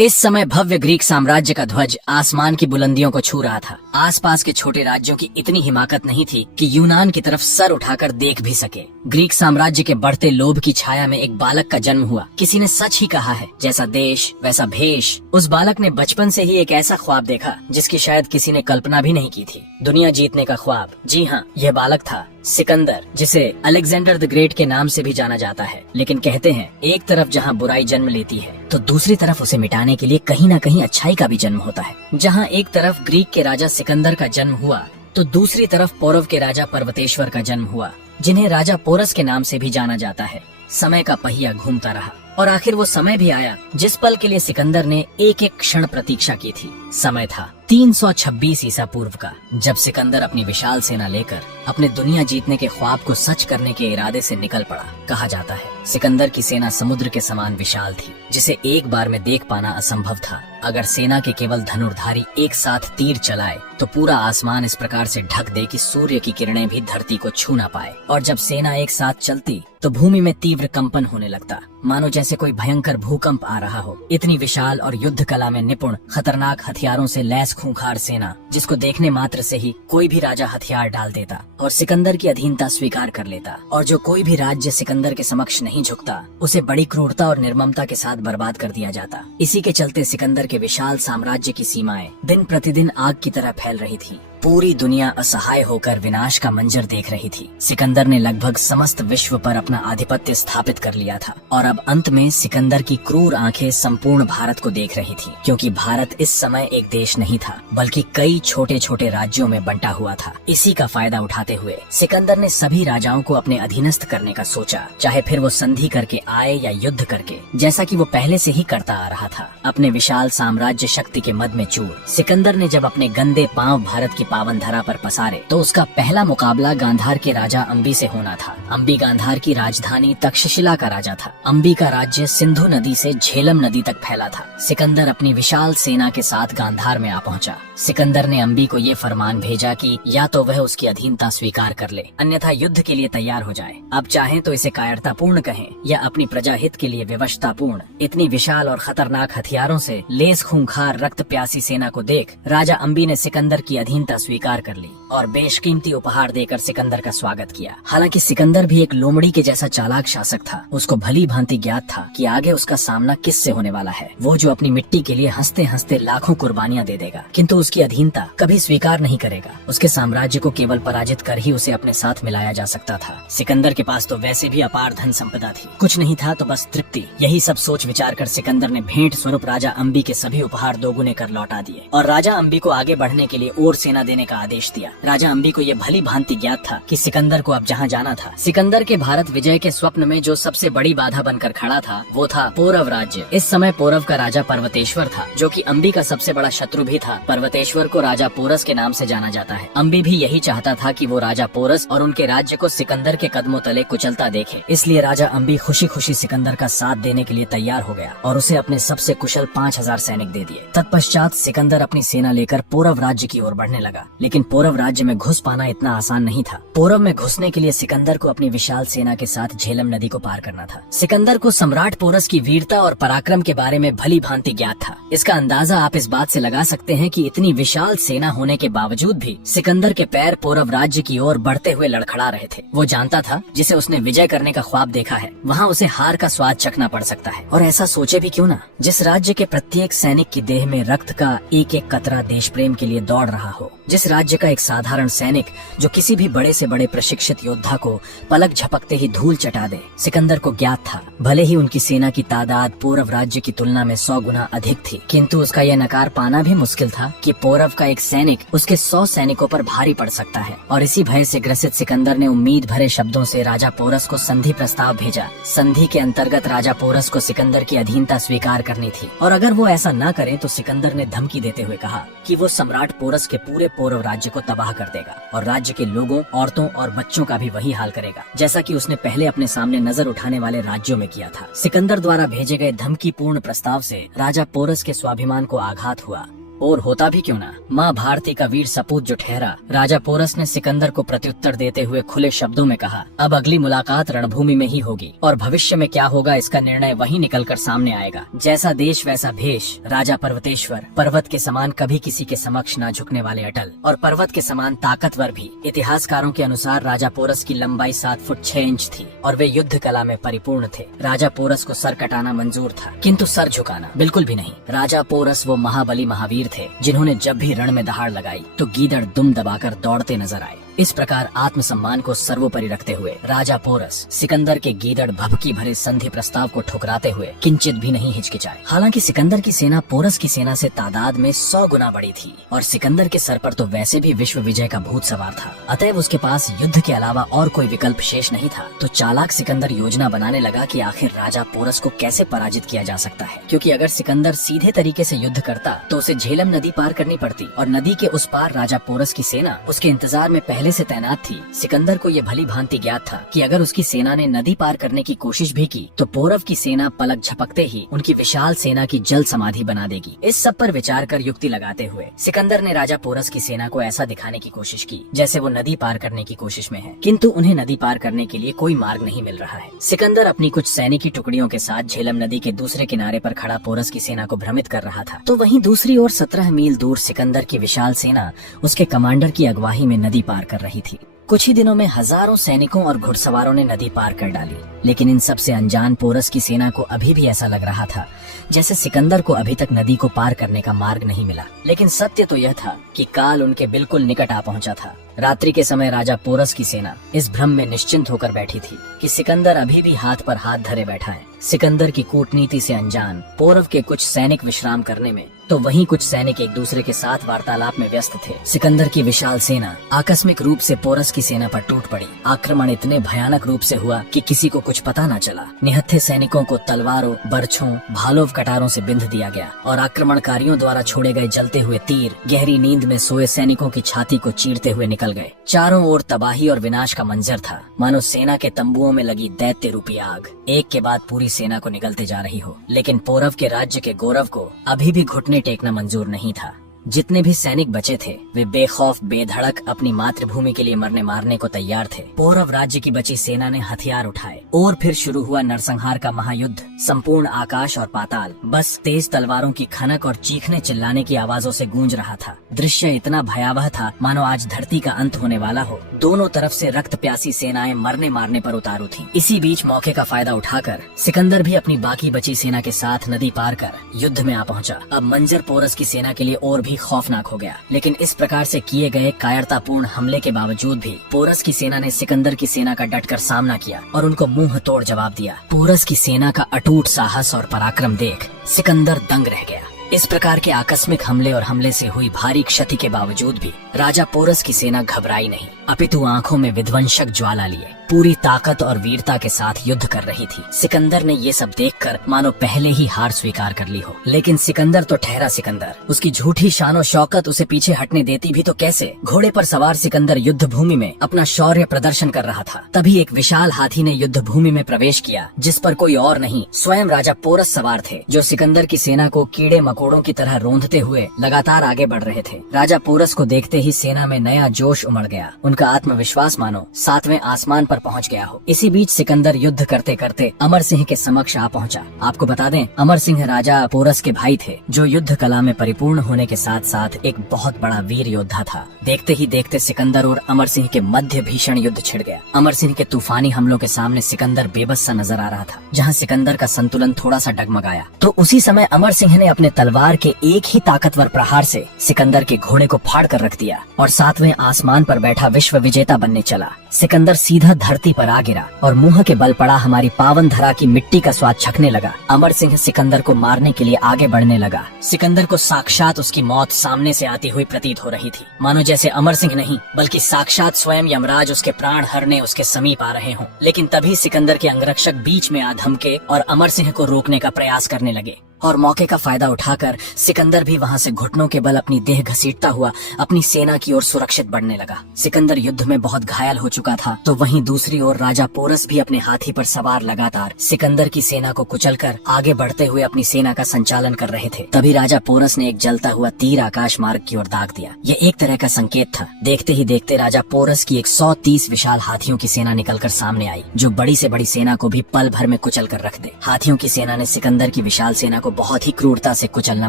इस समय भव्य ग्रीक साम्राज्य का ध्वज आसमान की बुलंदियों को छू रहा था। आसपास के छोटे राज्यों की इतनी हिमाकत नहीं थी कि यूनान की तरफ सर उठाकर देख भी सके। ग्रीक साम्राज्य के बढ़ते लोभ की छाया में एक बालक का जन्म हुआ। किसी ने सच ही कहा है, जैसा देश वैसा भेष। उस बालक ने बचपन से ही एक ऐसा ख्वाब देखा जिसकी शायद किसी ने कल्पना भी नहीं की थी। दुनिया जीतने का ख्वाब। जी हाँ, यह बालक था सिकंदर, जिसे अलेक्जेंडर द ग्रेट के नाम से भी जाना जाता है। लेकिन कहते हैं, एक तरफ जहाँ बुराई जन्म लेती है तो दूसरी तरफ उसे मिटाने के लिए कहीं न कहीं अच्छाई का भी जन्म होता है। जहाँ एक तरफ ग्रीक के राजा सिकंदर का जन्म हुआ तो दूसरी तरफ पौरव के राजा पर्वतेश्वर का जन्म हुआ, जिन्हें राजा पोरस के नाम से भी जाना जाता है। समय का पहिया घूमता रहा और आखिर वो समय भी आया जिस पल के लिए सिकंदर ने एक एक क्षण प्रतीक्षा की थी। समय था 326 ईसा पूर्व का, जब सिकंदर अपनी विशाल सेना लेकर अपने दुनिया जीतने के ख्वाब को सच करने के इरादे से निकल पड़ा। कहा जाता है, सिकंदर की सेना समुद्र के समान विशाल थी, जिसे एक बार में देख पाना असंभव था। अगर सेना के केवल धनुर्धारी एक साथ तीर चलाए तो पूरा आसमान इस प्रकार से ढक दे कि सूर्य की किरणें भी धरती को छू ना पाए। और जब सेना एक साथ चलती तो भूमि में तीव्र कंपन होने लगता, मानो जैसे कोई भयंकर भूकंप आ रहा हो। इतनी विशाल और युद्ध कला में निपुण, खतरनाक हथियारों से लैस खूंखार सेना, जिसको देखने मात्र से ही कोई भी राजा हथियार डाल देता और सिकंदर की अधीनता स्वीकार कर लेता। और जो कोई भी राज्य सिकंदर के समक्ष नहीं झुकता, उसे बड़ी क्रूरता और निर्ममता के साथ बर्बाद कर दिया जाता। इसी के चलते सिकंदर के विशाल साम्राज्य की सीमाएं दिन प्रतिदिन आग की तरह फैल रही थी। पूरी दुनिया असहाय होकर विनाश का मंजर देख रही थी। सिकंदर ने लगभग समस्त विश्व पर अपना आधिपत्य स्थापित कर लिया था और अब अंत में सिकंदर की क्रूर आंखें संपूर्ण भारत को देख रही थी, क्योंकि भारत इस समय एक देश नहीं था बल्कि कई छोटे छोटे राज्यों में बंटा हुआ था। इसी का फायदा उठाते हुए सिकंदर ने सभी राजाओं को अपने अधीनस्थ करने का सोचा, चाहे फिर वो संधि करके आए या युद्ध करके, जैसा कि वो पहले से ही करता आ रहा था। अपने विशाल साम्राज्य शक्ति के मद में चूर सिकंदर ने जब अपने गंदे पांव भारत की पावन धरा पर पसारे तो उसका पहला मुकाबला गांधार के राजा अंबी से होना था। अंबी गांधार की राजधानी तक्षशिला का राजा था। अंबी का राज्य सिंधु नदी से झेलम नदी तक फैला था। सिकंदर अपनी विशाल सेना के साथ गांधार में आ पहुंचा। सिकंदर ने अंबी को ये फरमान भेजा कि या तो वह उसकी अधीनता स्वीकार कर ले, अन्यथा युद्ध के लिए तैयार हो जाए। अब चाहे तो इसे कायरतापूर्ण कहें या अपनी प्रजा हित के लिए विवशतापूर्ण। इतनी विशाल और खतरनाक हथियारों से लेस खूंखार रक्त प्यासी सेना को देख राजा अंबी ने सिकंदर की अधीनता स्वीकार कर ली और बेशकीमती उपहार देकर सिकंदर का स्वागत किया। हालांकि सिकंदर भी एक लोमड़ी के जैसा चालाक शासक था। उसको भली भांति ज्ञात था कि आगे उसका सामना किससे होने वाला है, वो जो अपनी मिट्टी के लिए हंसते हंसते लाखों कुर्बानियां दे देगा, किंतु उसकी अधीनता कभी स्वीकार नहीं करेगा। उसके साम्राज्य को केवल पराजित कर ही उसे अपने साथ मिलाया जा सकता था। सिकंदर के पास तो वैसे भी अपार धन संपदा थी, कुछ नहीं था तो बस तृप्ति। यही सब सोच विचार कर सिकंदर ने भेंट स्वरूप राजा अंबी के सभी उपहार दोगुने कर लौटा दिए और राजा अंबी को आगे बढ़ने के लिए और सेना देने का आदेश दिया। राजा अंबी को यह भली भांति ज्ञात था कि सिकंदर को अब जहाँ जाना था। सिकंदर के भारत विजय के स्वप्न में जो सबसे बड़ी बाधा बनकर खड़ा था वो था पौरव राज्य। इस समय पौरव का राजा पर्वतेश्वर था, जो कि अंबी का सबसे बड़ा शत्रु भी था। पर्वतेश्वर को राजा पोरस के नाम से जाना जाता है। अंबी भी यही चाहता था कि वो राजा पोरस और उनके राज्य को सिकंदर के कदमों तले कुचलता देखे। इसलिए राजा अंबी खुशी खुशी सिकंदर का साथ देने के लिए तैयार हो गया और उसे अपने सबसे कुशल 5000 सैनिक दे दिए। तत्पश्चात सिकंदर अपनी सेना लेकर पौरव राज्य की ओर बढ़ने लगा। लेकिन पौरव राज्य में घुस पाना इतना आसान नहीं था। पौरव में घुसने के लिए सिकंदर को अपनी विशाल सेना के साथ झेलम नदी को पार करना था। सिकंदर को सम्राट पोरस की वीरता और पराक्रम के बारे में भली भांति ज्ञात था। इसका अंदाजा आप इस बात से लगा सकते हैं कि इतनी विशाल सेना होने के बावजूद भी सिकंदर के पैर पौरव राज्य की ओर बढ़ते हुए लड़खड़ा रहे थे। वो जानता था, जिसे उसने विजय करने का ख्वाब देखा है, वहाँ उसे हार का स्वाद चखना पड़ सकता है। और ऐसा सोचे भी क्यों ना, जिस राज्य के प्रत्येक सैनिक की देह में रक्त का एक एक कतरा देश प्रेम के लिए दौड़ रहा हो, जिस राज्य का एक साधारण सैनिक जो किसी भी बड़े से बड़े प्रशिक्षित योद्धा को पलक झपकते ही धूल चटा दे। सिकंदर को ज्ञात था, भले ही उनकी सेना की तादाद पौरव राज्य की तुलना में 100 गुना अधिक थी, किंतु उसका यह नकार पाना भी मुश्किल था कि पौरव का एक सैनिक उसके 100 सैनिकों पर भारी पड़ सकता है। और इसी भय से ग्रसित सिकंदर ने उम्मीद भरे शब्दों से राजा पोरस को संधि प्रस्ताव भेजा। संधि के अंतर्गत राजा पोरस को सिकंदर की अधीनता स्वीकार करनी थी और अगर वो ऐसा न करे तो सिकंदर ने धमकी देते हुए कहा कि वो सम्राट पोरस के पूरे पौरव राज्य को तबाह कर देगा और राज्य के लोगों, औरतों और बच्चों का भी वही हाल करेगा, जैसा कि उसने पहले अपने सामने नजर उठाने वाले राज्यों में किया था। सिकंदर द्वारा भेजे गए धमकीपूर्ण प्रस्ताव से राजा पोरस के स्वाभिमान को आघात हुआ और होता भी क्यों ना। माँ भारती का वीर सपूत जो ठहरा, राजा पोरस ने सिकंदर को प्रत्युत्तर देते हुए खुले शब्दों में कहा, अब अगली मुलाकात रणभूमि में ही होगी और भविष्य में क्या होगा इसका निर्णय वही निकल कर सामने आएगा। जैसा देश वैसा भेष। राजा पर्वतेश्वर, पर्वत के समान कभी किसी के समक्ष न झुकने वाले अटल और पर्वत के समान ताकतवर भी। इतिहासकारों के अनुसार राजा पोरस की लंबाई 7 फुट 6 इंच थी और वे युद्ध कला में परिपूर्ण थे। राजा पोरस को सर कटाना मंजूर था, किंतु सर झुकाना बिल्कुल भी नहीं। राजा पोरस वो महाबली महावीर थे जिन्होंने जब भी रण में दहाड़ लगाई तो गीदड़ दुम दबाकर दौड़ते नजर आए। इस प्रकार आत्मसम्मान को सर्वोपरि रखते हुए राजा पोरस सिकंदर के गीदड़ भभकी भरे संधि प्रस्ताव को ठुकराते हुए किंचित भी नहीं हिचकिचाए। हालांकि सिकंदर की सेना पोरस की सेना से तादाद में 100 गुना बड़ी थी और सिकंदर के सर पर तो वैसे भी विश्व विजय का भूत सवार था, अतएव उसके पास युद्ध के अलावा और कोई विकल्प शेष नहीं था। तो चालाक सिकंदर योजना बनाने लगा कि आखिर राजा पोरस को कैसे पराजित किया जा सकता है, क्योंकि अगर सिकंदर सीधे तरीके से युद्ध करता तो उसे झेलम नदी पार करनी पड़ती और नदी के उस पार राजा पोरस की सेना उसके इंतजार में पहले से तैनात थी। सिकंदर को यह भली भांति ज्ञात था कि अगर उसकी सेना ने नदी पार करने की कोशिश भी की तो पौरव की सेना पलक झपकते ही उनकी विशाल सेना की जल समाधि बना देगी। इस सब पर विचार कर युक्ति लगाते हुए सिकंदर ने राजा पोरस की सेना को ऐसा दिखाने की कोशिश की जैसे वो नदी पार करने की कोशिश में है, किंतु उन्हें नदी पार करने के लिए कोई मार्ग नहीं मिल रहा है। सिकंदर अपनी कुछ सैनिकी टुकड़ियों के साथ झेलम नदी के दूसरे किनारे पर खड़ा पोरस की सेना को भ्रमित कर रहा था, तो वहीं दूसरी ओर 17 मील दूर सिकंदर की विशाल सेना उसके कमांडर की अगुवाई में नदी पार कर रही थी। कुछ ही दिनों में हजारों सैनिकों और घुड़सवारों ने नदी पार कर डाली, लेकिन इन सब से अनजान पोरस की सेना को अभी भी ऐसा लग रहा था जैसे सिकंदर को अभी तक नदी को पार करने का मार्ग नहीं मिला। लेकिन सत्य तो यह था कि काल उनके बिल्कुल निकट आ पहुंचा था। रात्रि के समय राजा पोरस की सेना इस भ्रम में निश्चिंत होकर बैठी थी कि सिकंदर अभी भी हाथ पर हाथ धरे बैठा है। सिकंदर की कूटनीति से अनजान पौरव के कुछ सैनिक विश्राम करने में, तो वहीं कुछ सैनिक एक दूसरे के साथ वार्तालाप में व्यस्त थे। सिकंदर की विशाल सेना आकस्मिक रूप से पोरस की सेना पर टूट पड़ी। आक्रमण इतने भयानक रूप से हुआ कि किसी को कुछ पता न चला। निहत्थे सैनिकों को तलवारों, बर्छों, भालों कटारों से बिंध दिया गया और आक्रमणकारियों द्वारा छोड़े गए जलते हुए तीर गहरी नींद में सोए सैनिकों की छाती को चीरते हुए निकल गए। चारों ओर तबाही और विनाश का मंजर था, मानो सेना के तंबुओं में लगी दैत्य रूपी आग एक के बाद पूरी सेना को निगलते जा रही हो। लेकिन पौरव के राज्य के गौरव को अभी भी घुटने टेकना मंजूर नहीं था। जितने भी सैनिक बचे थे वे बेखौफ बेधड़क अपनी मातृभूमि के लिए मरने मारने को तैयार थे। पौरव राज्य की बची सेना ने हथियार उठाए और फिर शुरू हुआ नरसंहार का महायुद्ध। संपूर्ण आकाश और पाताल बस तेज तलवारों की खनक और चीखने चिल्लाने की आवाजों से गूंज रहा था। दृश्य इतना भयावह था मानो आज धरती का अंत होने वाला हो। दोनों तरफ से रक्त प्यासी सेनाएं मरने मारने पर उतारू थी। इसी बीच मौके का फायदा उठाकर सिकंदर भी अपनी बाकी बची सेना के साथ नदी पार कर युद्ध में आ पहुंचा। अब मंजर पोरस की सेना के लिए और भी खौफनाक हो गया। लेकिन इस प्रकार से किए गए कायरतापूर्ण हमले के बावजूद भी पोरस की सेना ने सिकंदर की सेना का डटकर सामना किया और उनको मुंह तोड़ जवाब दिया। पोरस की सेना का अटूट साहस और पराक्रम देख सिकंदर दंग रह गया। इस प्रकार के आकस्मिक हमले और हमले से हुई भारी क्षति के बावजूद भी राजा पोरस की सेना घबराई नहीं, अपितु आंखों में विध्वंसक ज्वाला लिए पूरी ताकत और वीरता के साथ युद्ध कर रही थी। सिकंदर ने ये सब देखकर मानो पहले ही हार स्वीकार कर ली हो। लेकिन सिकंदर तो ठहरा सिकंदर, उसकी झूठी शानो शौकत उसे पीछे हटने देती भी तो कैसे। घोड़े पर सवार सिकंदर युद्ध भूमि में अपना शौर्य प्रदर्शन कर रहा था। तभी एक विशाल हाथी ने युद्ध भूमि में प्रवेश किया, जिस पर कोई और नहीं स्वयं राजा पोरस सवार थे, जो सिकंदर की सेना को कीड़े मकोड़ों की तरह रोंदते हुए लगातार आगे बढ़ रहे थे। राजा पोरस को देखते ही सेना में नया जोश उमड़ गया। उनका आत्मविश्वास मानो 7वें आसमान पर पहुंच गया हो। इसी बीच सिकंदर युद्ध करते करते अमर सिंह के समक्ष आ पहुंचा। आपको बता दें, अमर सिंह राजा पोरस के भाई थे, जो युद्ध कला में परिपूर्ण होने के साथ साथ एक बहुत बड़ा वीर योद्धा था। देखते ही देखते सिकंदर और अमर सिंह के मध्य भीषण युद्ध छिड़ गया। अमर सिंह के तूफानी हमलों के सामने सिकंदर बेबस सा नजर आ रहा था। जहाँ सिकंदर का संतुलन थोड़ा सा डगमगाया तो उसी समय अमर सिंह ने अपने तलवार के एक ही ताकतवर प्रहार से सिकंदर के घोड़े को फाड़ कर रख दिया और 7वें आसमान पर बैठा विश्व विजेता बनने चला। सिकंदर सीधा धरती पर आ गिरा और मुंह के बल पड़ा हमारी पावन धरा की मिट्टी का स्वाद चखने लगा। अमर सिंह सिकंदर को मारने के लिए आगे बढ़ने लगा। सिकंदर को साक्षात उसकी मौत सामने से आती हुई प्रतीत हो रही थी, मानो जैसे अमर सिंह नहीं बल्कि साक्षात स्वयं यमराज उसके प्राण हरने उसके समीप आ रहे हों। लेकिन तभी सिकंदर के अंगरक्षक बीच में आ धमके और अमर सिंह को रोकने का प्रयास करने लगे। और मौके का फायदा उठाकर सिकंदर भी वहां से घुटनों के बल अपनी देह घसीटता हुआ अपनी सेना की ओर सुरक्षित बढ़ने लगा। सिकंदर युद्ध में बहुत घायल हो चुका था, तो वहीं दूसरी ओर राजा पोरस भी अपने हाथी पर सवार लगातार सिकंदर की सेना को कुचलकर आगे बढ़ते हुए अपनी सेना का संचालन कर रहे थे। तभी राजा पोरस ने एक जलता हुआ तीर आकाश मार्ग की ओर दाग दिया। यह एक तरह का संकेत था। देखते ही देखते राजा पोरस की 130 विशाल हाथियों की सेना निकलकर सामने आई, जो बड़ी से बड़ी सेना को भी पल भर में कुचल कर रख दे। हाथियों की सेना ने सिकंदर की विशाल सेना को बहुत ही क्रूरता से कुचलना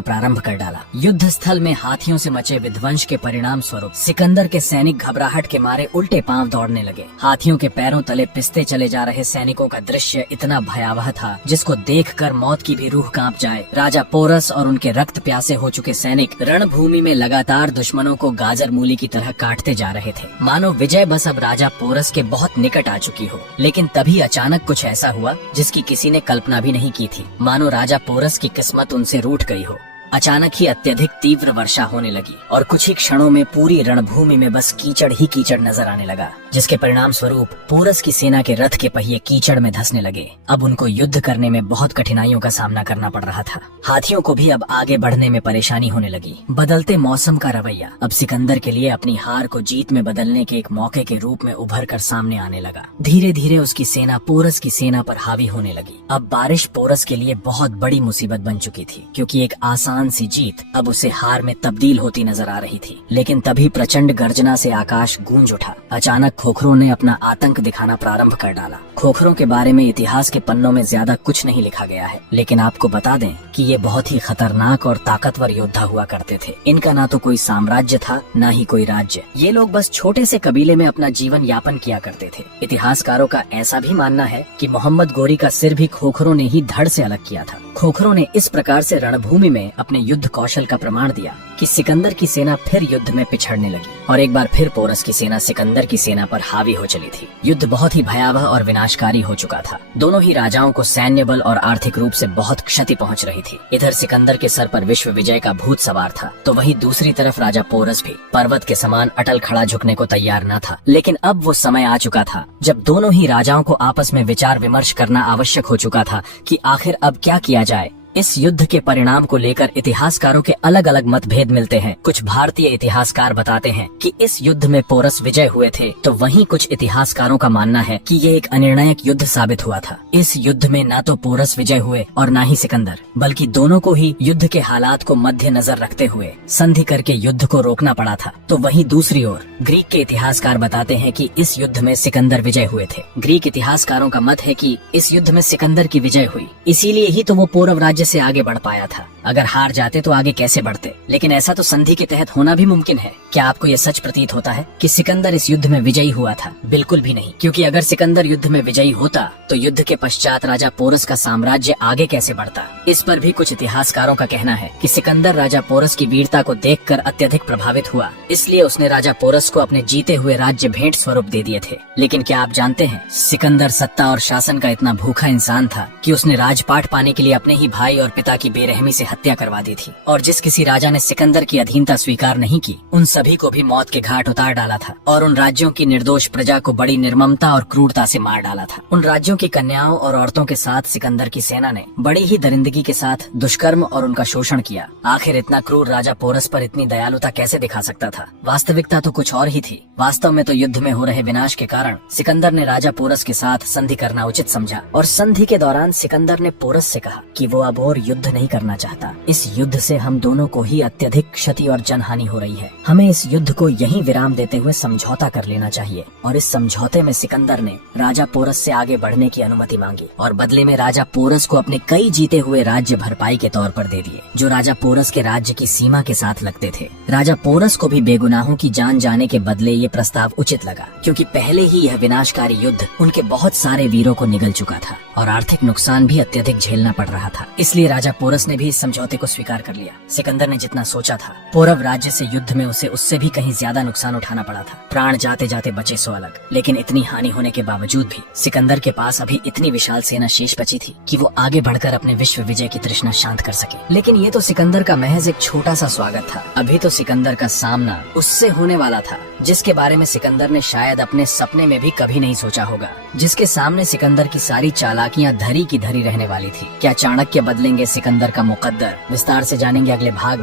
प्रारंभ कर डाला। युद्ध स्थल में हाथियों से मचे विध्वंस के परिणाम स्वरूप सिकंदर के सैनिक घबराहट के मारे उल्टे पांव दौड़ने लगे। हाथियों के पैरों तले पिसते चले जा रहे सैनिकों का दृश्य इतना भयावह था, जिसको देखकर मौत की भी रूह कांप जाए। राजा पोरस और उनके रक्त प्यासे हो चुके सैनिक रणभूमि में लगातार दुश्मनों को गाजर मूली की तरह काटते जा रहे थे, मानो विजय बस अब राजा पोरस के बहुत निकट आ चुकी हो। लेकिन तभी अचानक कुछ ऐसा हुआ जिसकी किसी ने कल्पना भी नहीं की थी, मानो राजा पोरस की किस्मत उनसे रूठ गई हो। अचानक ही अत्यधिक तीव्र वर्षा होने लगी और कुछ ही क्षणों में पूरी रणभूमि में बस कीचड़ ही कीचड़ नजर आने लगा, जिसके परिणाम स्वरूप पोरस की सेना के रथ के पहिए कीचड़ में धंसने लगे। अब उनको युद्ध करने में बहुत कठिनाइयों का सामना करना पड़ रहा था। हाथियों को भी अब आगे बढ़ने में परेशानी होने लगी। बदलते मौसम का रवैया अब सिकंदर के लिए अपनी हार को जीत में बदलने के एक मौके के रूप में उभर कर सामने आने लगा। धीरे धीरे उसकी सेना पोरस की सेना पर हावी होने लगी। अब बारिश पोरस के लिए बहुत बड़ी मुसीबत बन चुकी थी, क्योंकि एक आसान सी जीत अब उसे हार में तब्दील होती नजर आ रही थी। लेकिन तभी प्रचंड गर्जना से आकाश गूंज उठा। अचानक खोखरों ने अपना आतंक दिखाना प्रारंभ कर डाला। खोखरों के बारे में इतिहास के पन्नों में ज्यादा कुछ नहीं लिखा गया है, लेकिन आपको बता दें कि ये बहुत ही खतरनाक और ताकतवर योद्धा हुआ करते थे। इनका ना तो कोई साम्राज्य था, ना ही कोई राज्य। ये लोग बस छोटे से कबीले में अपना जीवन यापन किया करते थे। इतिहासकारों का ऐसा भी मानना है कि मोहम्मद गोरी का सिर भी खोखरों ने ही धड़ से अलग किया था। खोखरों ने इस प्रकार से रणभूमि में अपने युद्ध कौशल का प्रमाण दिया कि सिकंदर की सेना फिर युद्ध में पिछड़ने लगी और एक बार फिर पोरस की सेना सिकंदर की सेना पर हावी हो चली थी। युद्ध बहुत ही भयावह और विनाशकारी हो चुका था। दोनों ही राजाओं को सैन्य बल और आर्थिक रूप से बहुत क्षति पहुंच रही थी। इधर सिकंदर के सर पर विश्व विजय का भूत सवार था, तो वहीं दूसरी तरफ राजा पोरस भी पर्वत के समान अटल खड़ा झुकने को तैयार न था। लेकिन अब वो समय आ चुका था जब दोनों ही राजाओं को आपस में विचार विमर्श करना आवश्यक हो चुका था कि आखिर अब क्या किया जाए। इस युद्ध के परिणाम को लेकर इतिहासकारों के अलग अलग मतभेद मिलते हैं। कुछ भारतीय इतिहासकार बताते हैं कि इस युद्ध में पोरस विजय हुए थे, तो वहीं कुछ इतिहासकारों का मानना है कि ये एक अनिर्णायक युद्ध साबित हुआ था। इस युद्ध में न तो पोरस विजय हुए और न ही सिकंदर, बल्कि दोनों को ही युद्ध के हालात को मध्य नजर रखते हुए संधि करके युद्ध को रोकना पड़ा था। तो वहीं दूसरी ओर ग्रीक के इतिहासकार बताते हैं कि इस युद्ध में सिकंदर विजय हुए थे। ग्रीक इतिहासकारों का मत है कि इस युद्ध में सिकंदर की विजय हुई, इसीलिए ही तो वो पूर्व राज्य से आगे बढ़ पाया था। अगर हार जाते तो आगे कैसे बढ़ते? लेकिन ऐसा तो संधि के तहत होना भी मुमकिन है। क्या आपको यह सच प्रतीत होता है कि सिकंदर इस युद्ध में विजयी हुआ था? बिल्कुल भी नहीं, क्योंकि अगर सिकंदर युद्ध में विजयी होता तो युद्ध के पश्चात राजा पोरस का साम्राज्य आगे कैसे बढ़ता? इस पर भी कुछ इतिहासकारों का कहना है कि सिकंदर राजा पोरस की वीरता को देखकर अत्यधिक प्रभावित हुआ, इसलिए उसने राजा पोरस को अपने जीते हुए राज्य भेंट स्वरूप दे दिए थे। लेकिन क्या आप जानते हैं, सिकंदर सत्ता और शासन का इतना भूखा इंसान था कि उसने राजपाट पाने के लिए अपने ही भाई और पिता की बेरहमी से हत्या करवा दी थी। और जिस किसी राजा ने सिकंदर की अधीनता स्वीकार नहीं की, उन सभी को भी मौत के घाट उतार डाला था और उन राज्यों की निर्दोष प्रजा को बड़ी निर्ममता और क्रूरता से मार डाला था। उन राज्यों की कन्याओं और औरतों के साथ सिकंदर की सेना ने बड़ी ही दरिंदगी के साथ दुष्कर्म और उनका शोषण किया। आखिर इतना क्रूर राजा पोरस पर इतनी दयालुता कैसे दिखा सकता था? वास्तविकता तो कुछ और ही थी। वास्तव में तो युद्ध में हो रहे विनाश के कारण सिकंदर ने राजा पोरस के साथ संधि करना उचित समझा और संधि के दौरान सिकंदर ने पोरस से कहा कि वो अब और युद्ध नहीं करना चाहता। इस युद्ध से हम दोनों को ही अत्यधिक क्षति और जनहानि हो रही है। हमें इस युद्ध को यहीं विराम देते हुए समझौता कर लेना चाहिए। और इस समझौते में सिकंदर ने राजा पोरस से आगे बढ़ने की अनुमति मांगी और बदले में राजा पोरस को अपने कई जीते हुए राज्य भरपाई के तौर पर दे दिए, जो राजा पोरस के राज्य की सीमा के साथ लगते थे। राजा पोरस को भी बेगुनाहों की जान जाने के बदले ये प्रस्ताव उचित लगा, क्योंकि पहले ही यह विनाशकारी युद्ध उनके बहुत सारे वीरों को निगल चुका था और आर्थिक नुकसान भी अत्यधिक झेलना पड़ रहा था। इसलिए राजा पोरस ने भी इस समझौते को स्वीकार कर लिया। सिकंदर ने जितना सोचा था, पौरव राज्य से युद्ध में उसे उससे भी कहीं ज्यादा नुकसान उठाना पड़ा था। प्राण जाते जाते बचे सो अलग, लेकिन इतनी हानि होने के बावजूद भी सिकंदर के पास अभी इतनी विशाल सेना शेष बची थी कि वो आगे बढ़कर अपने विश्व विजय की तृष्णा शांत कर सके। लेकिन ये तो सिकंदर का महज एक छोटा सा स्वागत था। अभी तो सिकंदर का सामना उससे होने वाला था जिसके बारे में सिकंदर ने शायद अपने सपने में भी कभी नहीं सोचा होगा, जिसके सामने सिकंदर की सारी चालाकियां धरी की धरी रहने वाली थी। क्या चाणक्य बदले बदलेंगे सिकंदर का मुकद्दर। विस्तार से जानेंगे अगले भाग में।